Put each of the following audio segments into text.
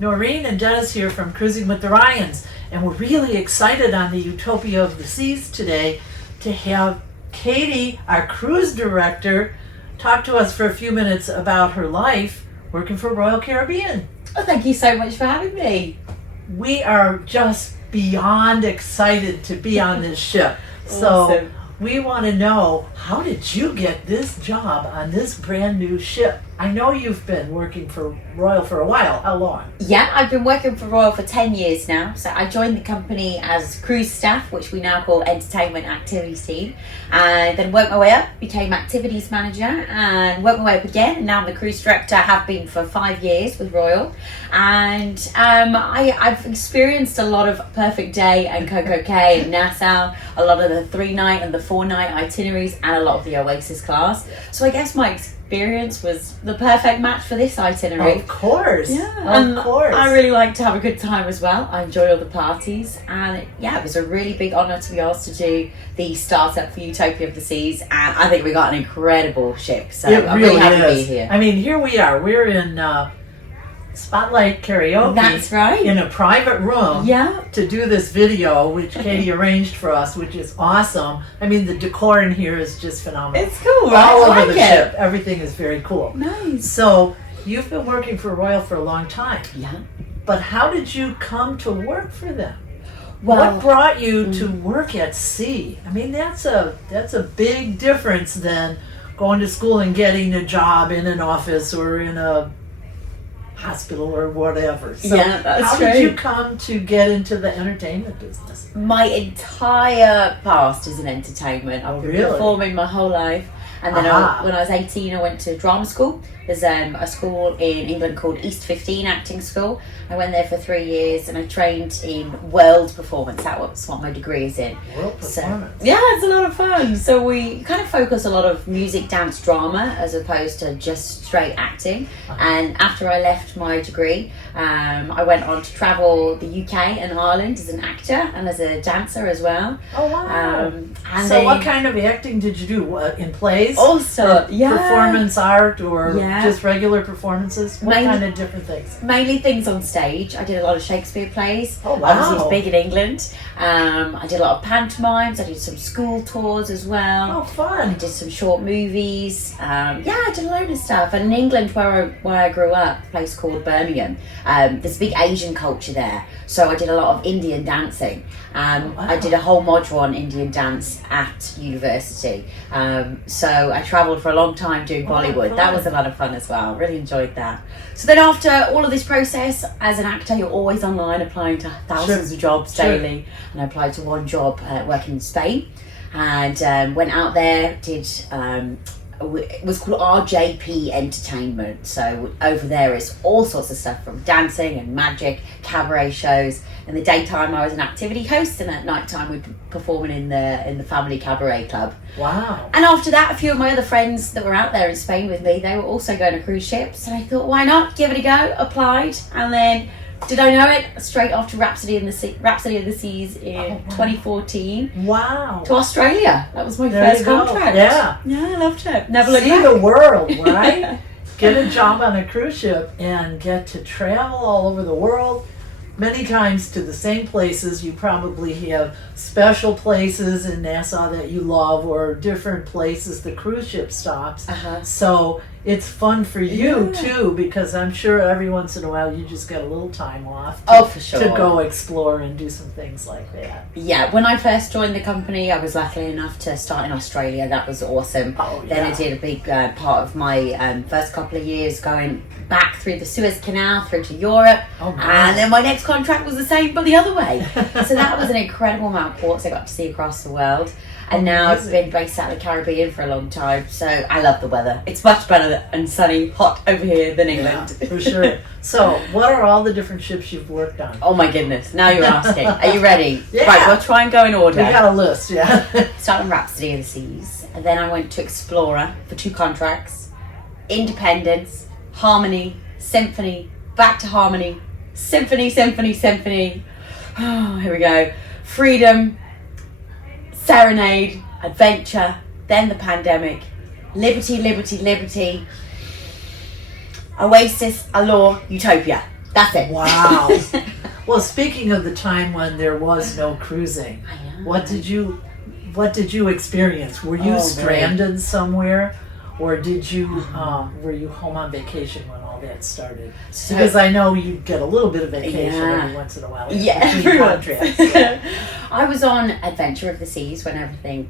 Noreen and Dennis here from Cruising with the Ryans, and we're really excited on the Utopia of the Seas today to have Katy, our cruise director, talk to us for a few minutes about her life working for Royal Caribbean. Oh, thank you so much for having me. We are just beyond excited to be on this ship. So we want to know, how did you get this job on this brand new ship? I know you've been working for Royal for a while. How long? Yeah, I've been working for Royal for 10 years now. So I joined the company as cruise staff, which we now call Entertainment Activities Team. And then worked my way up, became Activities Manager, and worked my way up again. And now I'm the cruise director. I have been for 5 years with Royal. And I've experienced a lot of Perfect Day and Coco Cay and Nassau, a lot of the 3-night and the 4-night itineraries, and a lot of the Oasis class. So I guess my experience was the perfect match for this itinerary. Of course. Yeah. Of course. I really like to have a good time as well. I enjoy all the parties, and it was a really big honour to be asked to do the startup for Utopia of the Seas, and I think we got an incredible ship. So I'm really happy to be here. I mean, here we are. We're in Spotlight Karaoke. That's right. In a private room. Yeah. To do this video, which Katy arranged for us, which is awesome. I mean, the decor in here is just phenomenal. It's cool, right? All over the ship. Everything is very cool. Nice. So, you've been working for Royal for a long time. Yeah. But how did you come to work for them? Well, what brought you to work at sea? I mean, that's a big difference than going to school and getting a job in an office or in a hospital or whatever. So yeah, that's how true. did you come to get into the entertainment business? My entire past is in entertainment. I've been performing my whole life. And then when I was 18, I went to drama school. There's a school in England called East 15 Acting School. I went there for 3 years and I trained in world performance. That's what my degree is in. World performance. So, yeah, it's a lot of fun. So we kind of focus a lot of music, dance, drama as opposed to just straight acting. And after I left my degree, I went on to travel the UK and Ireland as an actor and as a dancer as well. Oh, wow. And so what kind of acting did you do? In plays? Also, performance art or just regular performances? What kind of different things? Mainly things on stage. I did a lot of Shakespeare plays. Oh, wow. Obviously, it's big in England. I did a lot of pantomimes. I did some school tours as well. Oh, fun. I did some short movies. I did a load of stuff. And in England, where I grew up, a place called Birmingham, there's a big Asian culture there. So I did a lot of Indian dancing. I did a whole module on Indian dance at university. So I travelled for a long time doing Bollywood. That was a lot of fun as well. Really enjoyed that. So then after all of this process, as an actor, you're always online applying to thousands of jobs daily. And I applied to one job working in Spain. And went out there, did... it was called RJP Entertainment. So over there is all sorts of stuff from dancing and magic, cabaret shows. In the daytime I was an activity host, and at night time we'd be performing in the family cabaret club. Wow. And after that, a few of my other friends that were out there in Spain with me, they were also going to cruise ships, and I thought, why not? Give it a go. Applied, and then did I know it? Straight off to Rhapsody of the Seas in 2014. Wow. To Australia. That was my first contract. Yeah. Yeah, I loved it. Never looked back. See the world, right? Get a job on a cruise ship and get to travel all over the world. Many times to the same places. You probably have special places in Nassau that you love, or different places the cruise ship stops. So it's fun for you too, because I'm sure every once in a while you just get a little time off for sure, to go explore and do some things like that. Yeah, when I first joined the company, I was lucky enough to start in Australia. That was awesome. Then I did a big part of my first couple of years going back through the Suez Canal through to Europe. And then my next contract was the same, but the other way. So that was an incredible amount of ports I got to see across the world. And now I've been based out of the Caribbean for a long time, so I love the weather. It's much better and sunny, hot over here than England. Yeah, for sure. So, what are all the different ships you've worked on? Oh my goodness, now you're asking. Are you ready? Yeah. Right, we'll try and go in order. We got a list, yeah. Started on Rhapsody of the Seas, and then I went to Explorer for 2 contracts, Independence, Harmony, Symphony, back to Harmony, Symphony, Symphony, Symphony. Oh, here we go. Freedom, Serenade, Adventure, then the Pandemic, Liberty, Liberty, Liberty, Oasis, Allure, Utopia. That's it. Wow. Well, speaking of the time when there was no cruising, what did you experience? Were you stranded somewhere, or did you were you home on vacation when all that started? Because I know you get a little bit of vacation every once in a while. Between contracts. I was on Adventure of the Seas when everything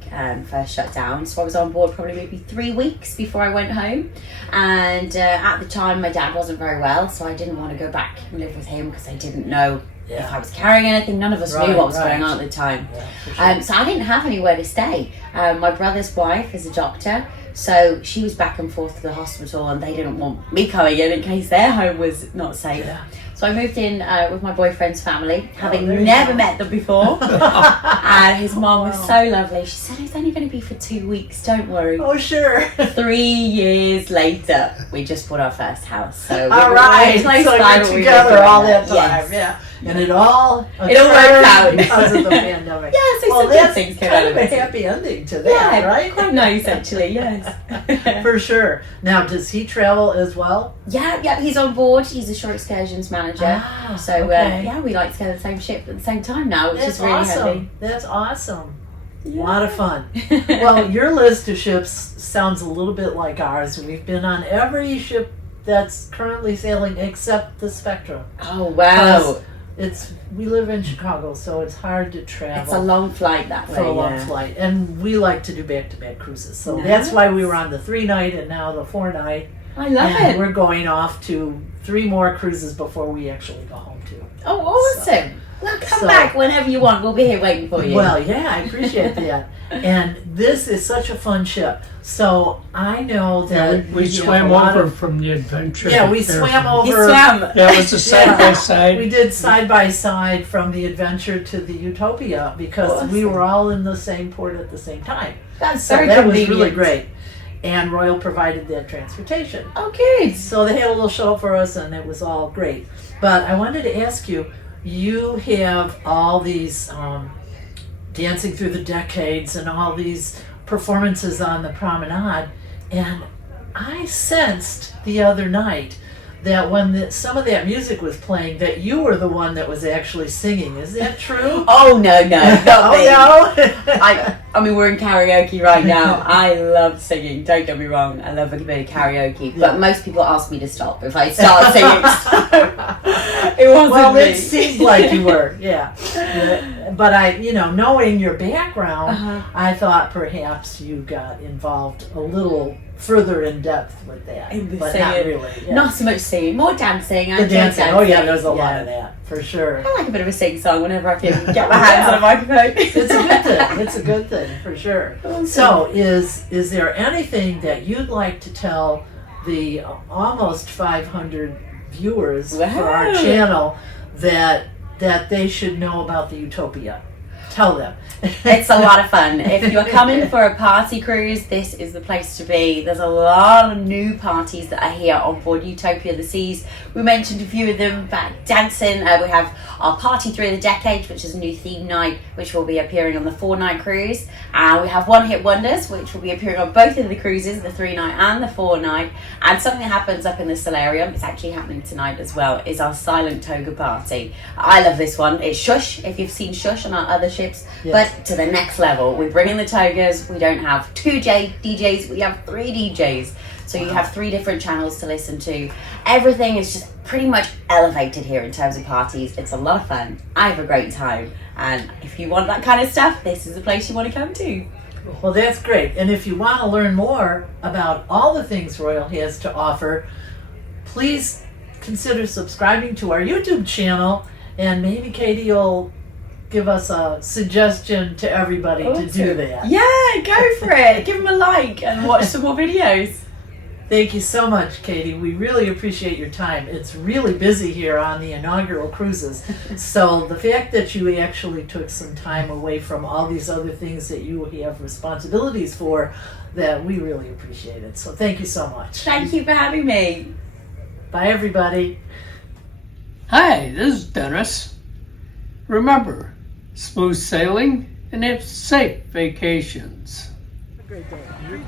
first shut down, so I was on board probably maybe 3 weeks before I went home. And at the time, my dad wasn't very well, so I didn't want to go back and live with him because I didn't know if I was carrying anything. None of us knew what was going on at the time. Yeah, sure. So I didn't have anywhere to stay. My brother's wife is a doctor, so she was back and forth to the hospital, and they didn't want me coming in case their home was not safe. Yeah. So I moved in with my boyfriend's family, having never met them before. And his mom was so lovely. She said, it's only going to be for 2 weeks, don't worry. Oh, sure. 3 years later, we just bought our first house. So all right. So you're together all that time. Yes. Yeah. And it all worked out because of the pandemic. Yeah, so some good things came out of it. Kind of a happy ending to that, right? Quite nice, actually, yes. For sure. Now, does he travel as well? Yeah, he's on board. He's a shore excursions manager. So, we like to go to the same ship at the same time now, which is really handy. That's awesome. Yeah. A lot of fun. Well, your list of ships sounds a little bit like ours. We've been on every ship that's currently sailing except the Spectrum. Oh, wow. We live in Chicago, so it's hard to travel. It's a long flight that way. For a long flight. And we like to do back-to-back cruises. So that's why we were on the 3-night and now the 4-night. I love it. We're going off to 3 more cruises before we actually go home too. Oh, awesome. Well, come back whenever you want. We'll be here waiting for you. Well, yeah, I appreciate that. And this is such a fun ship. So I know that we swam over from the Adventure. Yeah, we swam over. You swam. That was a side by side. We did side by side from the Adventure to the Utopia because we were all in the same port at the same time. That was really great. And Royal provided that transportation. Oh, good. So they had a little show for us, and it was all great. But I wanted to ask you, you have all these Dancing Through the Decades and all these performances on the promenade, and I sensed the other night that when some of that music was playing, that you were the one that was actually singing. Is that true? Oh, no, not me. Oh, no? I mean, we're in karaoke right now. I love singing, don't get me wrong. I love a bit of karaoke, but most people ask me to stop if I start singing. It wasn't me. It seemed like you were, yeah. But knowing your background, I thought perhaps you got involved a little further in depth with that, but not really. Yeah. Not so much singing, more dancing. The dancing. Oh yeah, there's a lot of that for sure. I like a bit of a sing song whenever I can get my hands on a microphone. It's a good thing. It's a good thing for sure. Awesome. So, is there anything that you'd like to tell the almost 500 viewers for our channel that they should know about the Utopia? Tell them. It's a lot of fun. If you're coming for a party cruise, this is the place to be. There's a lot of new parties that are here on board Utopia of the Seas. We mentioned a few of them back dancing. We have our Party Through the Decades, which is a new theme night, which will be appearing on the 4-night cruise. We have One Hit Wonders, which will be appearing on both of the cruises, the 3-night and the 4-night. And something that happens up in the solarium, it's actually happening tonight as well, is our Silent Toga Party. I love this one. It's Shush, if you've seen Shush on our other ships, but to the next level. We bring in the togas. We don't have 2 DJs, we have 3 DJs. So you have 3 different channels to listen to. Everything is just pretty much elevated here in terms of parties. It's a lot of fun. I have a great time. And if you want that kind of stuff, this is the place you want to come to. Well, that's great. And if you want to learn more about all the things Royal has to offer, please consider subscribing to our YouTube channel And maybe Katie will give us a suggestion to everybody to do that. Yeah, go for it. Give them a like and watch some more videos. Thank you so much, Katie. We really appreciate your time. It's really busy here on the inaugural cruises. So the fact that you actually took some time away from all these other things that you have responsibilities for, that we really appreciate it. So thank you so much. Thank you for having me. Bye, everybody. Hi, this is Dennis. Remember, smooth sailing and have safe vacations. Great day.